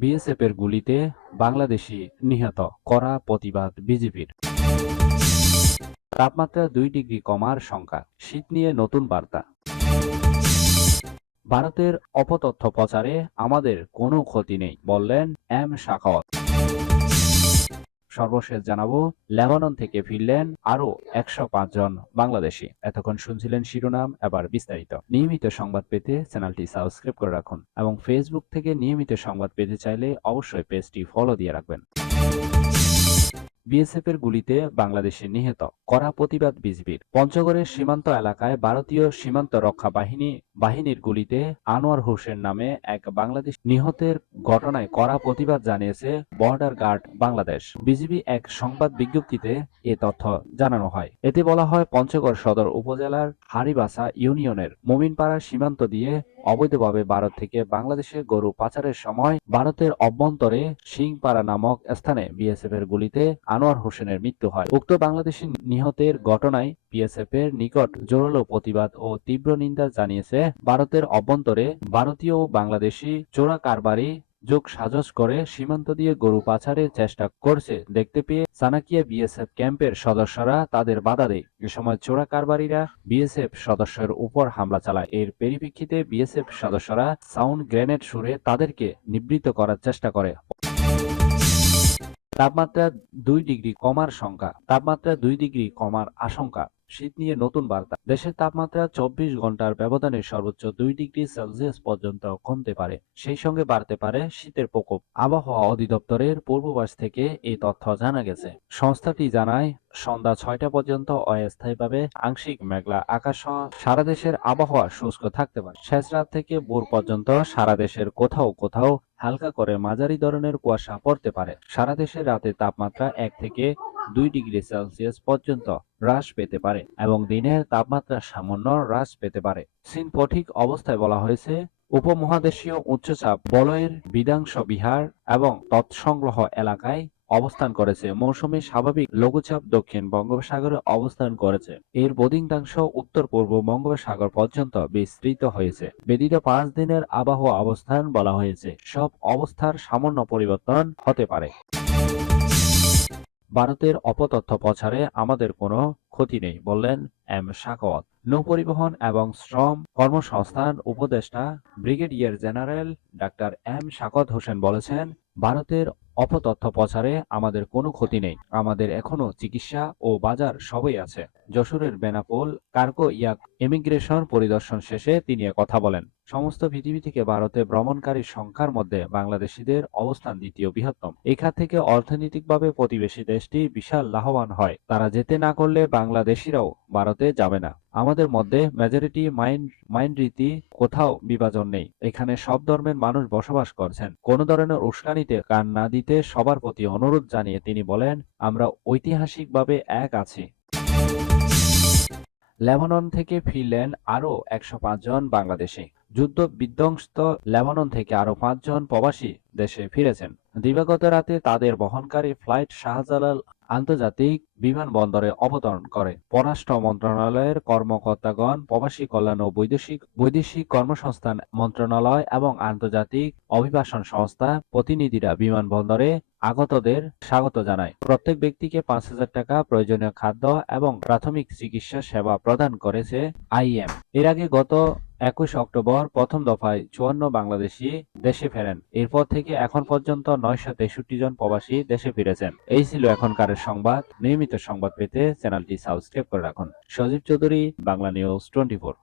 বিএসএফের গুলিতে বাংলাদেশি নিহত, কড়া প্রতিবাদ বিজেপির। তাপমাত্রা 2 ডিগ্রি কমার শঙ্কা, শীত নিয়ে নতুন বার্তা। ভারতের অপতথ্য প্রচারে আমাদের কোনো ক্ষতি নেই, বললেন এম শাখাওয়াত। সর্বশেষ জানাবো, লেবানন থেকে ফিরলেন আরও 105 জন বাংলাদেশি। এতক্ষণ শুনছিলেন শিরোনাম, এবার বিস্তারিত। নিয়মিত সংবাদ পেতে চ্যানেলটি সাবস্ক্রাইব করে রাখুন এবং ফেসবুক থেকে নিয়মিত সংবাদ পেতে চাইলে অবশ্যই পেজটি ফলো দিয়ে রাখবেন। বিএসএফের গুলিতে বাংলাদেশে নিহত, কড়া প্রতিবাদ বিজিবির। পঞ্চগড়ের সীমান্ত এলাকায় ভারতীয় সীমান্ত রক্ষা বাহিনীর গুলিতে আনোয়ার হোসেন নামে এক বাংলাদেশ নিহতের ঘটনায় কড়া প্রতিবাদ জানিয়েছে বর্ডার গার্ড বাংলাদেশ। বিজিবি এক সংবাদ বিজ্ঞপ্তিতে এ তথ্য জানানো হয়। এতে বলা হয়, পঞ্চগড় সদর উপজেলার হারিবাসা ইউনিয়নের মোমিনপাড়া সীমান্ত দিয়ে অবৈধভাবে ভারত থেকে বাংলাদেশে গরু পাচারের সময় ভারতের অভ্যন্তরে সিংপাড়া নামক স্থানে বিএসএফ এর গুলিতে আনোয়ার হোসেনের মৃত্যু হয়। উক্ত বাংলাদেশি নিহতের ঘটনায় বিএসএফ এর নিকট জোরালো প্রতিবাদ ও তীব্র নিন্দা জানিয়েছে ভারতের অভ্যন্তরে ভারতীয় ও বাংলাদেশি চোরা কারবারি যোগ সাজস করে সীমান্ত দিয়ে গরু পাচারের চেষ্টা করছে দেখতে পেয়ে চানাকিয়া বিএসএফ ক্যাম্পের সদস্যরা তাদের বাধা দেয়। এ সময় চোরা কারবারিরা বিএসএফ সদস্যের উপর হামলা চালায়। এর পরিপ্রেক্ষিতে বিএসএফ সদস্যরা সাউন্ড গ্রেনেড ছুড়ে তাদেরকে নিবৃত্ত করার চেষ্টা করে। তাপমাত্রা 2 ডিগ্রি কমার শঙ্কা, তাপমাত্রা 2 ডিগ্রি কমার আশঙ্কা, শীত নিয়ে নতুন বার্তা। দেশের তাপমাত্রা 24 ঘন্টার ব্যবধানে সর্বোচ্চ 2 ডিগ্রি সেলসিয়াস পর্যন্ত কমতে পারে, সেই সঙ্গে বাড়তে পারে শীতের প্রকোপ। আবহাওয়া অধিদপ্তরের পূর্বাভাস থেকে এই তথ্য জানা গেছে। সংস্থাটি জানায়, সন্ধ্যা 6টা পর্যন্ত অস্থায়ীভাবে আংশিক মেঘলা আকাশ সহ সারা দেশের আবহাওয়া শুষ্ক থাকতে পারে। শেষ রাত থেকে ভোর পর্যন্ত সারা দেশের কোথাও কোথাও হালকা করে মাঝারি ধরনের কুয়াশা পড়তে পারে। সারা দেশের রাতে তাপমাত্রা 1 থেকে 2 ডিগ্রি সেলসিয়াস পর্যন্ত হ্রাস পেতে পারে এবং দিনের তাপমাত্রা সামান্য হ্রাস পেতে পারে। সিনপটিক অবস্থায় বলা হয়েছে, উপমহাদেশীয় উচ্চচাপ বলয়ের বিধ্বংস বিহার এবং তৎসংলগ্ন এলাকায় অবস্থান করেছে। মৌসুমী স্বাভাবিক লঘুচাপ দক্ষিণ বঙ্গোপসাগরে অবস্থান করেছে। এর বহির্দাংশ উত্তর পূর্ব বঙ্গোপসাগর পর্যন্ত বিস্তৃত হয়েছে। ব্যতীত 5 দিনের আবহাওয়া অবস্থান বলা হয়েছে। সব অবস্থার সামান্য পরিবর্তন হতে পারে। ভারতের অপতথ্য প্রচারে আমাদের কোনো ক্ষতি নেই, বললেন এম শাখাওয়াত। নৌপরিবহন এবং শ্রম কর্মসংস্থান উপদেষ্টা ব্রিগেডিয়ার জেনারেল ডাক্তার এম শাখাওয়াত হোসেন বলেছেন, ভারতের অপতথ্য প্রচারে আমাদের কোনো ক্ষতি নেই। আমাদের এখনো চিকিৎসা ও বাজার সবই আছে। যশোরের বেনাপোল কার্গো ইয়াক ইমিগ্রেশন পরিদর্শন শেষে তিনি কথা বলেন। সমস্ত পৃথিবী থেকে ভারতে ভ্রমণকারীর সংখ্যার মধ্যে বাংলাদেশিদের অবস্থান দ্বিতীয় বৃহত্তম। এই খাত থেকে অর্থনৈতিকভাবে প্রতিবেশী দেশটি বিশাল লাভবান হয়। তারা যেতে না করলে বাংলাদেশিরাও ভারতে যাবে না। আমাদের মধ্যে মেজরিটি মাইনরিটি কোথাও বিভাজন নেই। এখানে সব ধর্মের মানুষ বসবাস করছেন। কোনো ধরনের উস্কানিতে কান না দিতে সবার প্রতি অনুরোধ জানিয়ে তিনি বলেন, আমরা ঐতিহাসিকভাবে এক আছি। লেবানন থেকে ফিরলেন আরও 105 জন বাংলাদেশি। যুদ্ধ বিধ্বস্ত লেবানন থেকে আরও 5 জন প্রবাসী দেশে ফিরেছেন। দিবাগত রাতে তাদের বহনকারী ফ্লাইট শাহজালাল আন্তর্জাতিক বিমানবন্দরে অবতরণ করে। পররাষ্ট্র মন্ত্রণালয়ের কর্মকর্তাগণ, প্রবাসী কল্যাণ ও বৈদেশিক কর্মসংস্থান মন্ত্রণালয় এবং আন্তর্জাতিক অভিবাসন সংস্থা প্রতিনিধিরা বিমানবন্দরে আগতদের স্বাগত জানায়। প্রত্যেক ব্যক্তিকে 5,000 টাকা প্রয়োজনীয় খাদ্য এবং প্রাথমিক চিকিৎসা সেবা প্রদান করেছে আইএম। এর আগে গত 21 অক্টোবর প্রথম দফায় 54 বাংলাদেশি দেশে ফেরেন। এরপর থেকে এখন পর্যন্ত 963 জন প্রবাসী দেশে ফিরেছেন। এই ছিল এখনকার সংবাদ। নিয়মিত সংবাদ পেতে চ্যানেলটি সাবস্ক্রাইব করে রাখুন। সজীব চৌধুরী, বাংলা নিউজ 24।